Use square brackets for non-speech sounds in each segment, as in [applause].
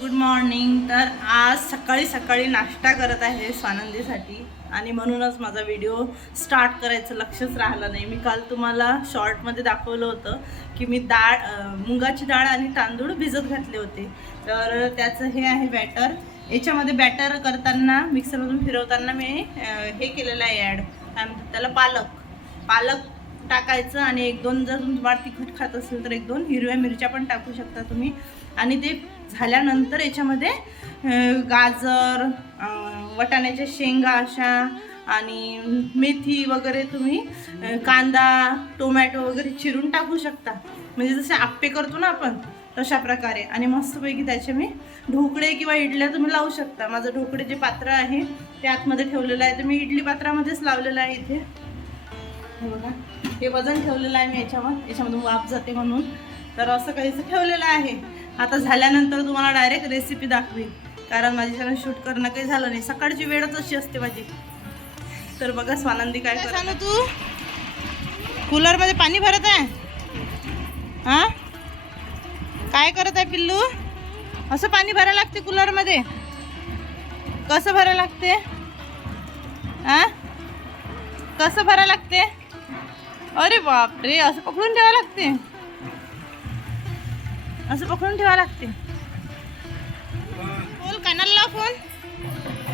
Good morning. तर आज सकाळी सकाळी नाश्ता करत आहे स्वानंदीसाठी. आणि म्हणूनच माझा व्हिडिओ स्टार्ट करायचं लक्षच राहिलं नाही. मी काल तुम्हाला शॉर्टमध्ये दाखवलं होतं की मी डाळ मुगाची डाळ आणि तांदूळ भिजत घातले होते. तर त्याचं हे आहे बॅटर. याच्यामध्ये बॅटर करताना मिक्सरमधून फिरवताना मी हे केलेलं आहे ॲड. काय म्हणतात त्याला? पालक. पालक टाकायचं आणि एक दोन जर तुम्हाला तिखट खात असेल तर एक दोन हिरव्या मिरच्या पण टाकू शकता तुम्ही. आणि ते झाल्यानंतर याच्यामध्ये गाजर वटाण्याच्या शेंगा अशा आणि मेथी वगैरे तुम्ही कांदा टोमॅटो वगैरे चिरून टाकू शकता. म्हणजे जसे आप्पे करतो ना आपण तशा प्रकारे. आणि मस्तपैकी त्याचे मी ढोकळे किंवा इडल्या तुम्ही लावू शकता. माझं ढोकळे जे पात्र आहे ते आतमध्ये ठेवलेलं आहे. तर मी इडली पात्रामध्येच लावलेलं आहे इथे. हे बघा हे वजन ठेवलेलं आहे मी याच्यावर. याच्यामधून वाफ जाते म्हणून. तर असं काहीच ठेवलेलं आहे. आता झाल्यानंतर तुम्हाला डायरेक्ट रेसिपी दाखवीन. कारण माझ्याच्यानं शूट करणं काही झालं नाही. सकाळची वेळच अशी असते माझी. तर बघा स्वानंदी काय सांगू तू? कूलरमध्ये पाणी भरत आहे? हा? काय करत आहे पिल्लू? असं पाणी भरायला लागते कूलरमध्ये? कसं भरायला लागते? हा? कसं भरायला लागते? अरे बापरे असं पकडून ठेवावं लागते? असं पकडून ठेवावं लागते. बोल कानाला लाव फोन?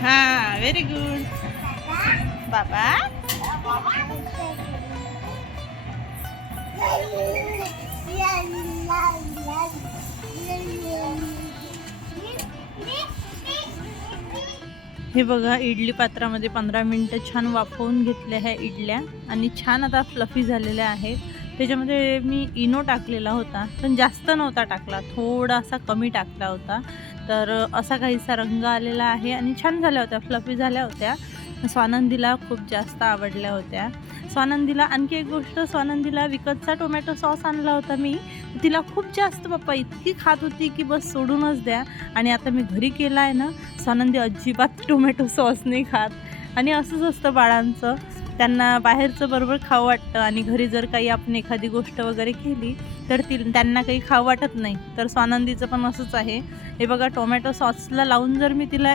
हा व्हेरी गुड बाबा? हे बघा इडली पात्रामध्ये पंधरा मिनटं छान वाफवून घेतल्या ह्या इडल्या आणि छान आता फ्लफी झालेल्या आहेत. त्याच्यामध्ये मी इनो टाकलेला होता पण जास्त नव्हता टाकला थोडासा कमी टाकला होता. तर असा काहीसा रंग आलेला आहे आणि छान झाल्या होत्या फ्लफी झाल्या होत्या. स्वानंदीला खूप जास्त आवडल्या होत्या. स्वानंदीला आणखी एक गोष्ट स्वानंदीला विकतचा टोमॅटो सॉस आणला होता मी. तिला खूप जास्त पप्पा इतकी खात होती की बस सोडूनच द्या. आणि आता मी घरी केला आहे ना स्वानंदी अजिबात टोमॅटो सॉस नाही खात. आणि असंच असतं बाळांचं. त्यांना बाहेरचं बरोबर खावं वाटतं आणि घरी जर काही आपण एखादी गोष्ट वगैरे केली तर ती त्यांना काही खावं वाटत नाही. तर स्वानंदीचं पण असंच आहे. हे बघा टोमॅटो सॉसला लावून जर मी तिला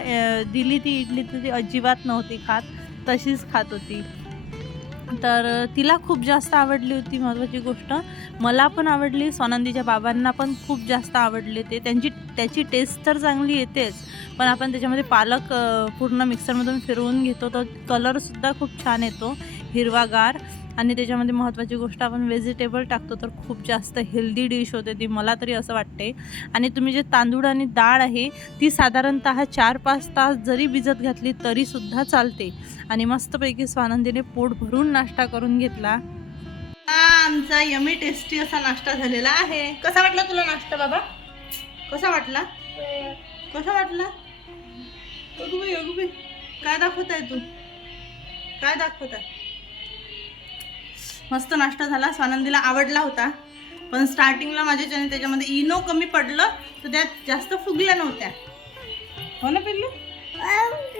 दिली ती इडली तर ती अजिबात नव्हती खात. तशीच खात होती. तर तिला खूप जास्त आवडली होती महत्त्वाची गोष्ट. मला पण आवडली स्वानंदीच्या बाबांना पण खूप जास्त आवडले ते. त्यांची त्याची टेस्ट तर चांगली येतेच. पण आपण त्याच्यामध्ये पालक पूर्ण मिक्सरमधून फिरवून घेतो तर कलरसुद्धा खूप छान येतो. हिरवागार. आणि त्याच्यामध्ये महत्त्वाची गोष्ट आपण व्हेजिटेबल टाकतो तर खूप जास्त हेल्दी डिश होते ती मला तरी असं वाटते. आणि तुम्ही जे तांदूळ आणि डाळ आहे ती साधारणतः चार पाच तास जरी भिजत घातली तरीसुद्धा चालते. आणि मस्तपैकी स्वानंदीने पोट भरून नाश्ता करून घेतला. आमचा यमी टेस्टी असा नाश्ता झालेला आहे. कसा वाटला तुला नाश्ता बाबा? कसा वाटला? कसा वाटला? काय दाखवत आहे तू? काय दाखवत आहे मस्त नाश्ता झाला. स्वानंदीला आवडला होता. पण स्टार्टिंगला माझ्याच्याने त्याच्यामध्ये इनो कमी पडलं तर त्यात जास्त फुगल्या नव्हत्या. हो ना पिल्लू?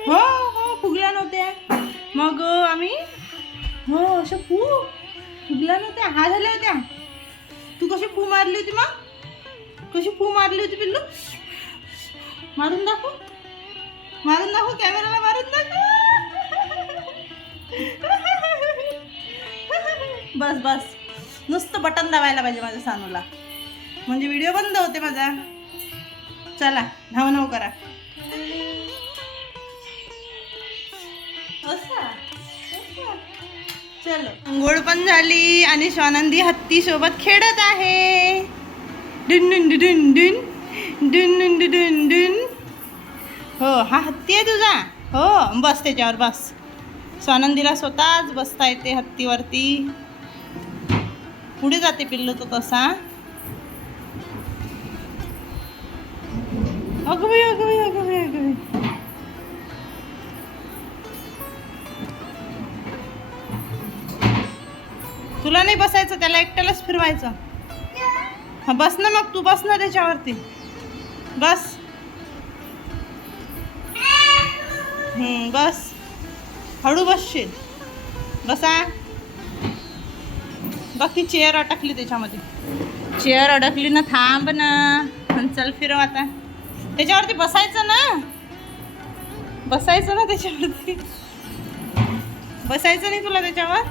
हो हो फुगल्या नव्हत्या. मग आम्ही हो अशा फू फुगल्या नव्हत्या. हा झाल्या होत्या. तू कशी फू मारली होती मग? कशी फू मारली होती पिल्लू? मारून दाखव. मारून दाखव कॅमेराला मारून दाखव. बस बस. नुसतं बटन दाबायला पाहिजे माझ्या सानूला. म्हणजे व्हिडिओ बंद होते माझा. चला धाव धाव करा चलो. अंघोळ पण झाली आणि स्वानंदी हत्ती सोबत खेळत आहे. डुन डुन डुन. डुन डुन डुन डुन डुन. हो हा हत्ती आहे तुझा? हो बस त्याच्यावर बस. स्वानंदीला स्वतःच बसता येते हत्तीवरती. पुढे जाते पिल्लू तो तसा. अगं बाई अगं बाई अगं बाई अगं बाई. तुला नाही बसायचं त्याला एकट्यालाच फिरवायचं. हा बस ना मग तू बस ना त्याच्यावरती. बस. हम्म, बस. हळू बसशील. बसा. बघ ती चेअर अटकली त्याच्यामध्ये. चेअर अडकली ना थांब ना. चल फिरव आता. त्याच्यावरती बसायचं ना. बसायचं ना त्याच्यावरती. बसायचं नाही तुला त्याच्यावर?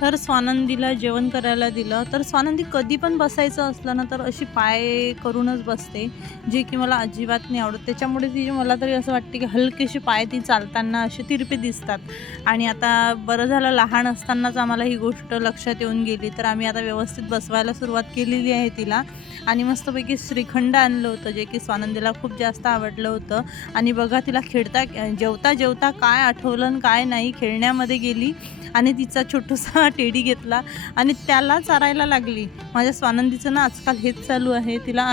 तर स्वानंदीला जेवण करायला दिलं. तर स्वानंदी कधी पण बसायचं असलं ना तर अशी पाय करूनच बसते जे की मला अजिबात नाही आवडत. त्याच्यामुळे ती मला तरी असं वाटते की हलकेशी पाय ती चालताना असे तिरपे दिसतात. आणि आता बरं झालं लहान असतानाच आम्हाला ही गोष्ट लक्षात येऊन गेली. तर आम्ही आता व्यवस्थित बसवायला सुरुवात केलेली आहे तिला. आणि मस्तपैकी श्रीखंड आणलं होतं जे की स्वानंदीला खूप जास्त आवडलं होतं. आणि बघा तिला खेळता जेवता जेवता काय आठवलं आणि काय नाही खेळण्यामध्ये गेली. आणि तिचा छोटूसा टेडी घेतला आणि त्याला चारायला लागली. माझ्या स्वानंदीचं ना आजकाल हेच चालू आहे. तिला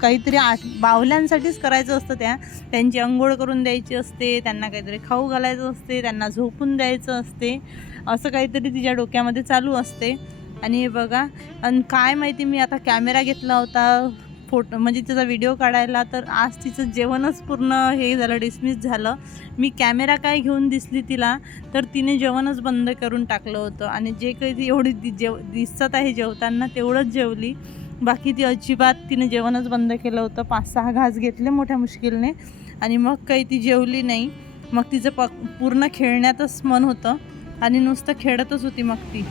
काहीतरी आठ बावल्यांसाठीच करायचं असतं त्या. त्यांची अंघोळ करून द्यायची असते त्यांना काहीतरी खाऊ घालायचं असते त्यांना झोपून द्यायचं असते. असं काहीतरी तिच्या डोक्यामध्ये चालू असते. आणि हे बघा आणि काय माहिती मी आता कॅमेरा घेतला होता. फोटो म्हणजे तिचा व्हिडिओ काढायला तर आज तिचं जेवणच पूर्ण हे झालं डिसमिस झालं. मी कॅमेरा काय घेऊन दिसली तिला तर तिने जेवणच बंद करून टाकलं होतं. आणि जे काही ती एवढी दि जेव दिसत आहे जेवताना तेवढंच जेवली. बाकी ती अजिबात तिने जेवणच बंद केलं होतं. पाच सहा घास घेतले मोठ्या मुश्किलने. आणि मग काही ती जेवली नाही. मग तिचं प पूर्ण खेळण्यातच मन होतं. आणि नुसतं खेळतच होती मग ती.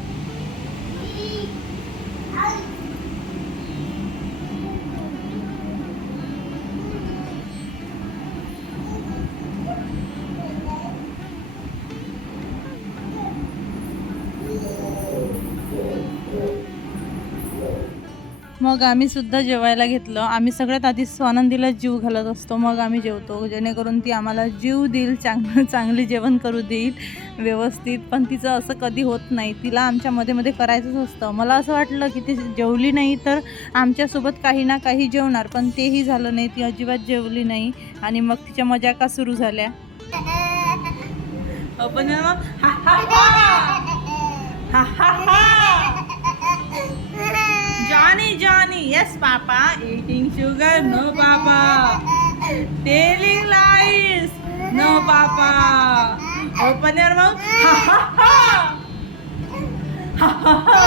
मग आम्ही सुद्धा जेवायला घेतलं. आम्ही सगळ्यात आधी स्वानंदीला जीव घालत असतो. मग आम्ही जेवतो. जेणेकरून ती आम्हाला जीव देईल चांगलं चांगली जेवण करू देईल व्यवस्थित. पण तिचं असं कधी होत नाही. तिला आमच्या मध्ये मध्ये करायचंच असतं. मला असं वाटलं की ती जेवली नाही तर आमच्यासोबत काही ना काही जेवणार. पण तेही झालं नाही. ती अजिबात जेवली नाही. आणि मग तिच्या मजा का सुरू झाल्या. [laughs] आपण sugar, no, Papa. Telling lies, no, Papa. Open your mouth. Ha ha ha. Ha ha ha.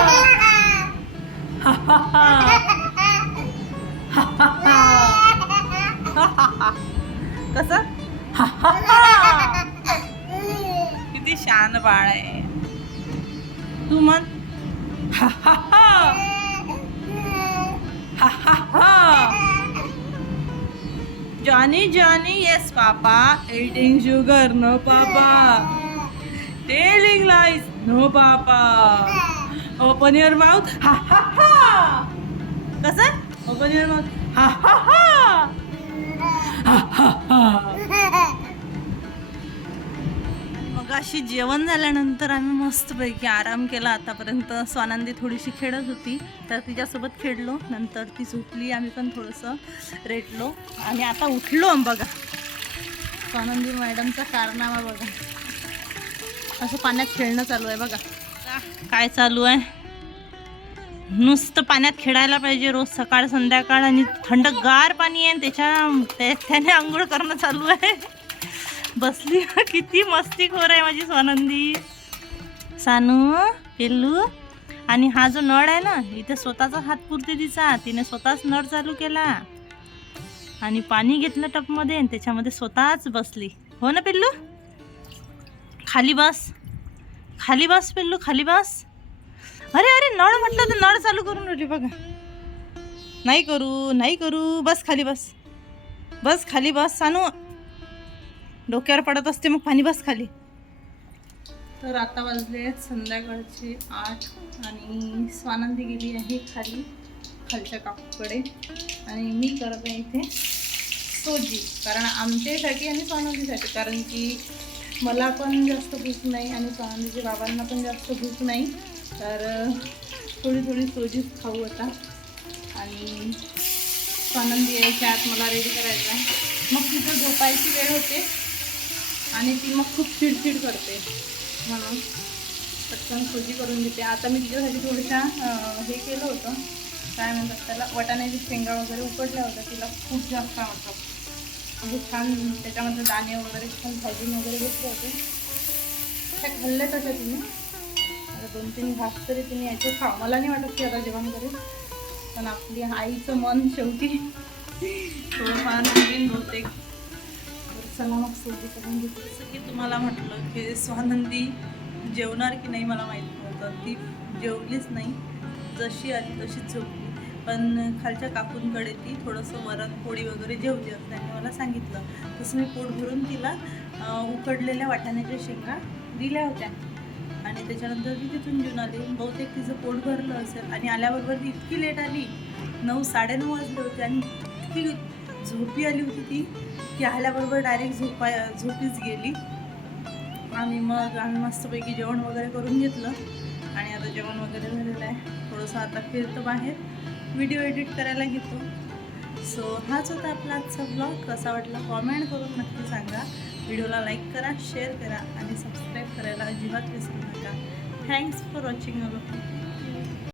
Ha ha ha. Ha ha ha. Ha ha ha. कसं हा हा हा. किती शान बाळ आहे तू म्हण yes, Papa. Eating sugar, no, Papa. Telling lies, no, Papa. Open your mouth, ha ha ha. कसं? Open your mouth, हा हा मग अशी जेवण झाल्यानंतर आम्ही मस्तपैकी आराम केला आतापर्यंत स्वानंदी थोडीशी खेळत होती तर तिच्यासोबत खेळलो नंतर ती झोपली आम्ही पण थोडंसं रेटलो आणि आता उठलो बघा स्वानंदी मॅडमचा कारनामा बघा. असं पाण्यात खेळणं चालू आहे बघा. काय चालू आहे? नुसतं पाण्यात खेळायला पाहिजे रोज सकाळ संध्याकाळ आणि थंडगार पाणी आहे आणि त्याच्या त्या- त्याने आंघोळ करणं चालू आहे. बसली किती मस्ती खोर आहे माझी स्वानंदी. सानू पिल्लू. आणि हा जो नळ आहे ना इथे स्वतःचा हात पुरते तिचा. तिने स्वतःच नळ चालू केला. आणि पाणी घेतलं टपमध्ये आणि त्याच्यामध्ये स्वतःच बसली. हो ना पिल्लू? खाली बस. खाली बस पिल्लू खाली बस. अरे अरे नळ म्हटलं तर नळ चालू करून राहिली बघा. नाही करू नाही करू बस खाली बस. बस खाली बस सानू. डोक्यावर पडत असते मग पाणी बस खाली. तर आता वाजले आहेत संध्याकाळचे आठ आणि स्वानंदी गेली आहे खाली. खालच्या काकूकडे आणि मी करत आहे इथे सोजी. कारण आमच्यासाठी आणि स्वानंदीसाठी. कारण की मला पण जास्त भूक नाही आणि स्वानंदीच्या बाबांना पण जास्त भूक नाही. तर थोडी थोडी सोजीच खाऊ आता. आणि स्वानंदी यायच्या आत मला रेडी करायचा मग तिथं झोपायची वेळ होते. आणि ती मग खूप चिडचिड करते. म्हणून पटकन सोजी करून देते आता मी तिच्यासाठी थोडंसं हे केलं होतं. काय म्हणतात त्याला वटाण्याची शेंगा वगैरे उकडल्या होत्या तिला खूप जास्त आवडतं. म्हणजे छान त्याच्यामध्ये दाणे वगैरे छान भाजून वगैरे घेतले होते. त्या खाल्ल्या तशा तिने. आता दोन तीन घास तरी तिने याचे खा मला नाही वाटत की आता जेवण करेल. पण आपली आईचं मन शेवटी थोडंफार नवीन होते. चला मग सोबी करून जसं की तुम्हाला म्हटलं की स्वानंदी जेवणार की नाही मला माहीत नव्हतं. ती जेवलीच नाही. जशी आली तशीच झोपली. पण खालच्या काकूंकडे ती थोडंसं वरण पोळी वगैरे जेवली असं त्यांनी मला सांगितलं. तसं मी पोट भरून तिला उकडलेल्या वाटाण्याच्या शेंगा दिल्या होत्या. आणि त्याच्यानंतर ती तिथून घेऊन आली. बहुतेक तिचं पोट भरलं असेल आणि आल्याबरोबर ती इतकी लेट आली. नऊ साडेनऊ वाजले होते आणि इतकी झोपी आली होती ती की आल्याबरोबर डायरेक्ट झोपा झोपीच गेली. आणि मग आम्ही मस्तपैकी जेवण वगैरे करून घेतलं. आणि आता जेवण वगैरे झालेलं आहे. थोडंसं आता फिरतो बाहेर. व्हिडिओ एडिट करायला घेतो. सो हाच होता आपला आजचा ब्लॉग कसा वाटला कॉमेंट करून नक्की सांगा. व्हिडिओला लाईक करा शेअर करा आणि सबस्क्राईब करायला अजिबात विसरू नका. Thanks for watching our